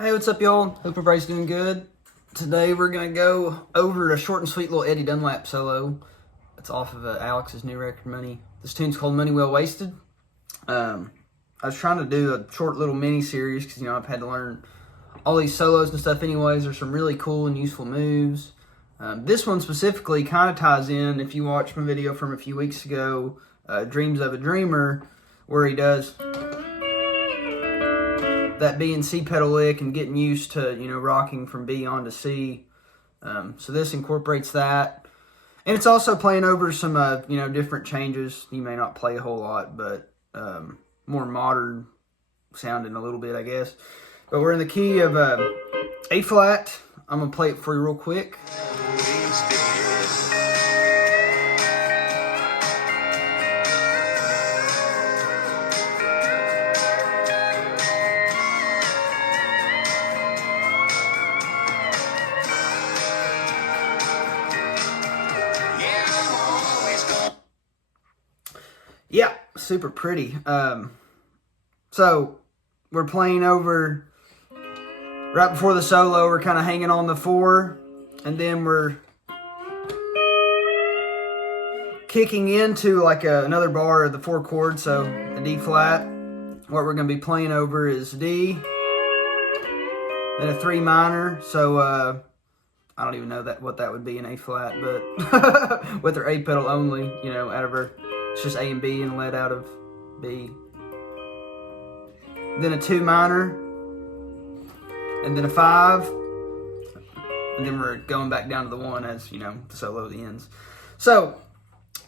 Hey, what's up, y'all? Hope everybody's doing good. Today we're going to go over a short and sweet little Eddy Dunlap solo. It's off of Alex's new record, Money. This tune's called Money Well Wasted. I was trying to do a short little mini-series because, I've had to learn all these solos and stuff anyways. There's some really cool and useful moves. This one specifically kind of ties in, if you watched my video from a few weeks ago, Dreams of a Dreamer, where he does that B and C pedal lick and getting used to, rocking from B on to C. So this incorporates that. And it's also playing over some, different changes. You may not play a whole lot, but more modern sounding a little bit, I guess. But we're in the key of A flat. I'm going to play it for you real quick. Yeah, super pretty. So we're playing over right before the solo. We're kind of hanging on the 4, and then we're kicking into like another bar of the 4 chord. So a D flat. What we're going to be playing over is D, then a 3 minor. So I don't even know what that would be in A flat, but with our A pedal only, out of our. It's just A and B and let out of B. Then a 2 minor. And then a 5. And then we're going back down to the 1 as, the solo ends. So,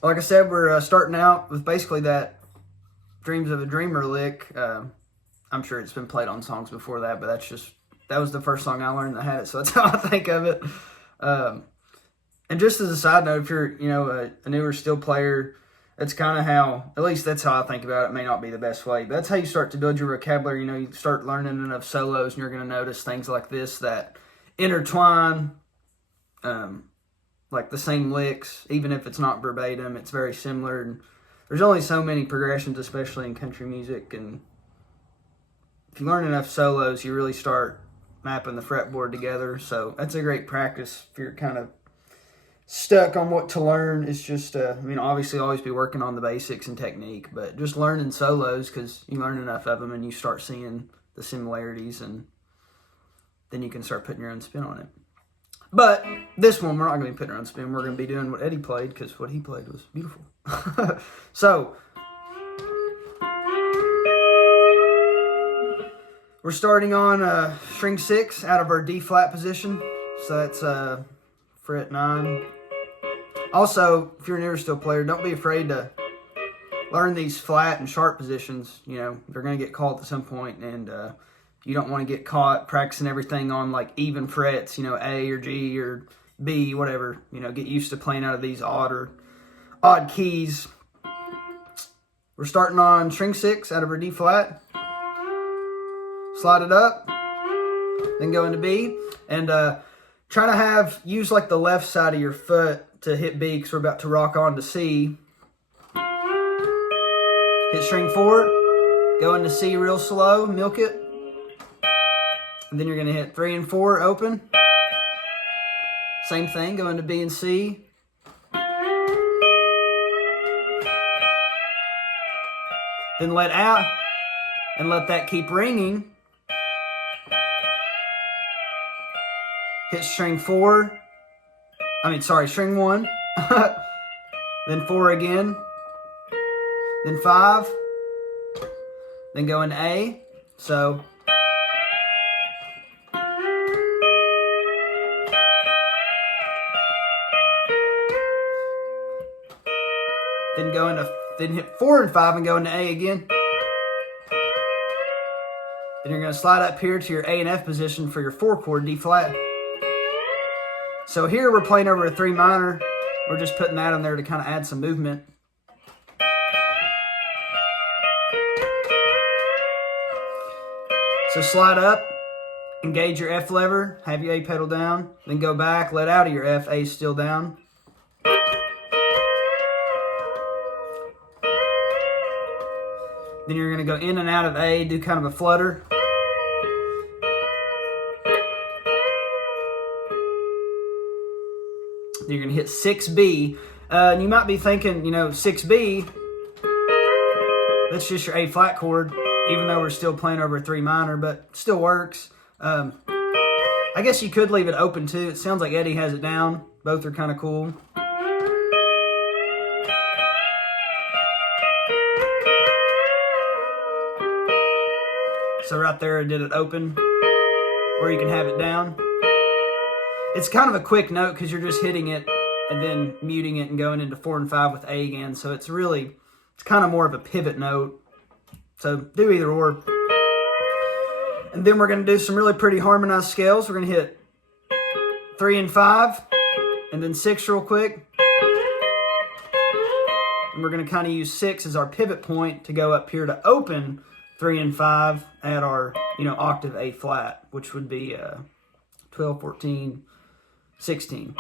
like I said, we're starting out with basically that Dreams of a Dreamer lick. I'm sure it's been played on songs before that, but that was the first song I learned that had it, so that's how I think of it. And just as a side note, if you're, a newer steel player, that's kind of how, at least that's how I think about it. It may not be the best way, but that's how you start to build your vocabulary. You start learning enough solos, and you're going to notice things like this that intertwine, like the same licks, even if it's not verbatim. It's very similar, and there's only so many progressions, especially in country music, and if you learn enough solos, you really start mapping the fretboard together. So that's a great practice if you're kind of stuck on what to learn. Is just, obviously always be working on the basics and technique, but just learning solos, because you learn enough of them and you start seeing the similarities, and then you can start putting your own spin on it. But this one, we're not going to be putting our own spin. We're going to be doing what Eddy played, because what he played was beautiful. So, we're starting on string 6 out of our D flat position. So that's fret 9. Also, if you're a newer steel player, don't be afraid to learn these flat and sharp positions. They're going to get called at some point, and you don't want to get caught practicing everything on like even frets, A or G or B, whatever. Get used to playing out of these odd keys. We're starting on string 6 out of our D flat. Slide it up, then go into B, and try to use like the left side of your foot to hit B, because we're about to rock on to C. Hit string 4, go into C real slow, milk it. And then you're going to hit 3 and 4 open. Same thing, go into B and C. Then let out and let that keep ringing. Hit string 1. Then 4 again. Then 5. Then go into A. So, then hit 4 and 5 and go into A again. Then you're going to slide up here to your A and F position for your 4 chord D flat. So here we're playing over a 3 minor. We're just putting that in there to kind of add some movement. So slide up, engage your F lever, have your A pedal down, then go back, let out of your F, A still down. Then you're going to go in and out of A, do kind of a flutter. You're going to hit 6B. And you might be thinking, 6B, that's just your A flat chord, even though we're still playing over a 3 minor, but still works. I guess you could leave it open too. It sounds like Eddy has it down. Both are kind of cool. So right there I did it open, or you can have it down. It's kind of a quick note because you're just hitting it and then muting it and going into 4 and 5 with A again. So it's kind of more of a pivot note. So do either or. And then we're going to do some really pretty harmonized scales. We're going to hit 3 and 5 and then 6 real quick. And we're going to kind of use 6 as our pivot point to go up here to open 3 and 5 at our, octave A flat, which would be 12, 14, 16.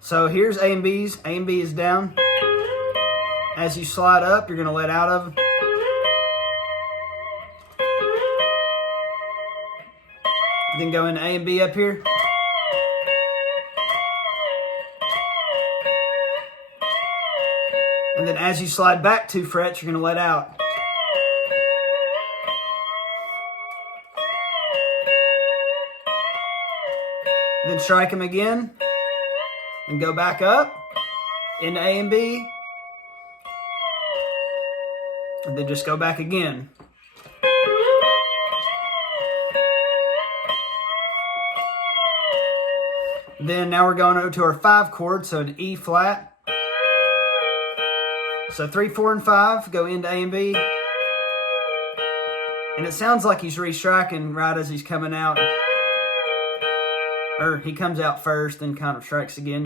So here's A and B's. A and B is down. As you slide up, you're going to let out of. Then go into A and B up here. And then as you slide back 2 frets, you're going to let out. Then strike them again. And go back up into A and B. And then just go back again. Then now we're going over to our 5 chord, so an E flat. So 3, 4, and 5 go into A and B. And it sounds like he's restriking right as he's coming out. Or he comes out first, then kind of strikes again.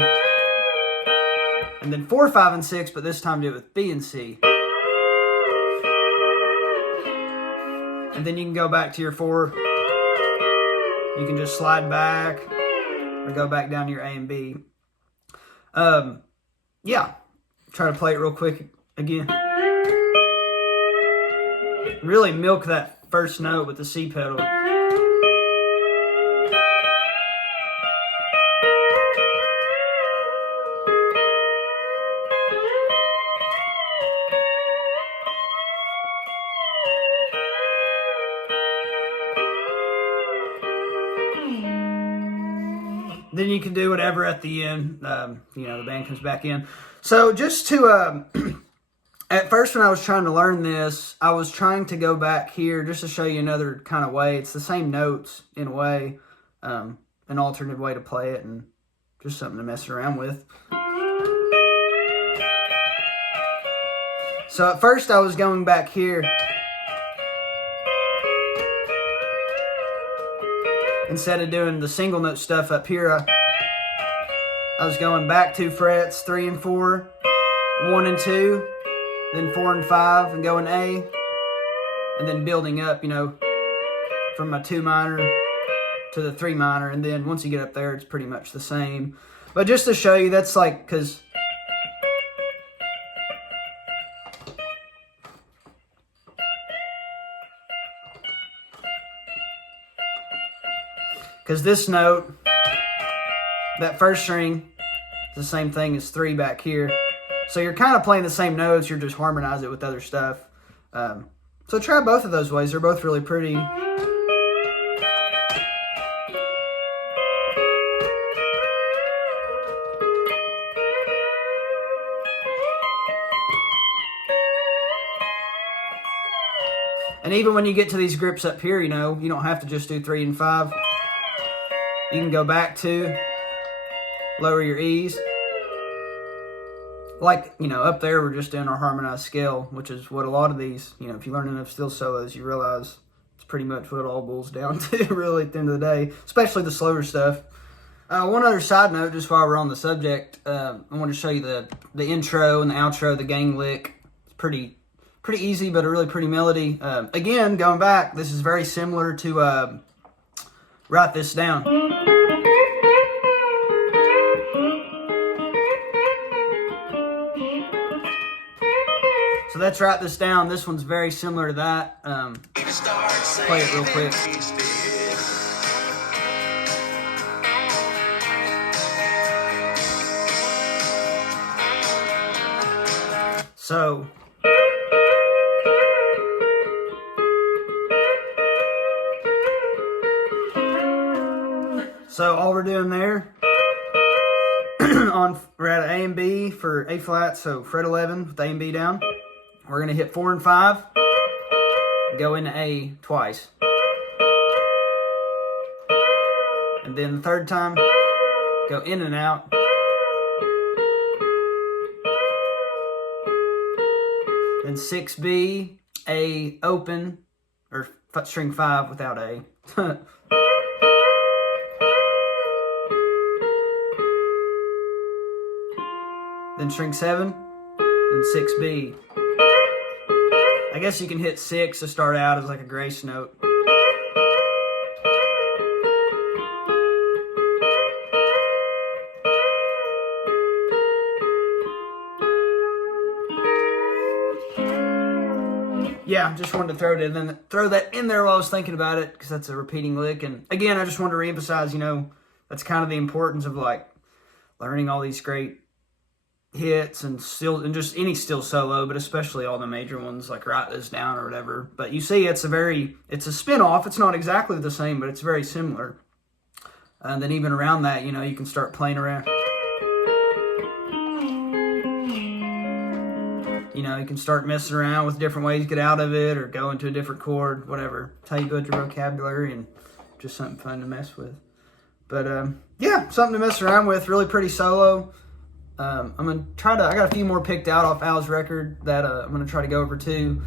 And then 4, 5, and 6, but this time do it with B and C. And then you can go back to your 4. You can just slide back or go back down to your A and B. Yeah. Try to play it real quick again. Really milk that first note with the C pedal. Then you can do whatever at the end. The band comes back in. So just to, at first when I was trying to learn this, I was trying to go back here just to show you another kind of way. It's the same notes in a way, an alternative way to play it, and just something to mess around with. So at first I was going back here. Instead of doing the single note stuff up here, I was going back 2 frets, 3 and 4, 1 and 2, then 4 and 5, and going A, and then building up, from my 2 minor to the 3 minor, and then once you get up there, it's pretty much the same. But just to show you, that's like, because this note, that first string, is the same thing as 3 back here. So you're kind of playing the same notes, you're just harmonizing it with other stuff. So try both of those ways, they're both really pretty. And even when you get to these grips up here, you don't have to just do 3 and 5. You can go back to, lower your E's. Like, up there we're just doing our harmonized scale, which is what a lot of these, if you learn enough steel solos, you realize it's pretty much what it all boils down to, really, at the end of the day, especially the slower stuff. One other side note, just while we're on the subject, I want to show you the intro and the outro, the gang lick. It's pretty easy, but a really pretty melody. Again, going back, this is very similar to Write This Down. let's write this down. This one's very similar to that. Play it real quick. So all we're doing there, we're at A and B for A flat, so fret 11 with A and B down. We're going to hit 4 and 5, go into A twice. And then the third time, go in and out. Then 6B, A open, or string 5 without A. Then string 7, then 6B. I guess you can hit 6 to start out as like a grace note. Yeah, just wanted to throw that in there while I was thinking about it, because that's a repeating lick. And again, I just wanted to reemphasize, that's kind of the importance of like learning all these great hits and just any steel solo, but especially all the major ones, like write those down or whatever. But you see, it's a spin-off. It's not exactly the same, but it's very similar. And then even around that, you can start playing around. You can start messing around with different ways to get out of it or go into a different chord, whatever. It's how you build your vocabulary and just something fun to mess with. But yeah, something to mess around with. Really pretty solo. I'm going to I got a few more picked out off Al's record that I'm going to try to go over too.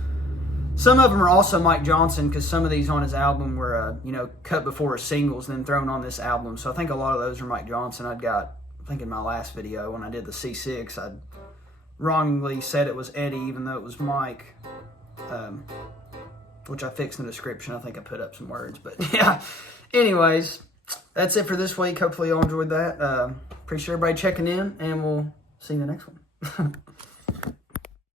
Some of them are also Mike Johnson, because some of these on his album were, cut before as singles and then thrown on this album. So I think a lot of those are Mike Johnson. I think in my last video when I did the C6, I wrongly said it was Eddy, even though it was Mike, which I fixed in the description. I think I put up some words, but yeah. Anyways, that's it for this week. Hopefully y'all enjoyed that. Appreciate everybody checking in, and we'll see you in the next one.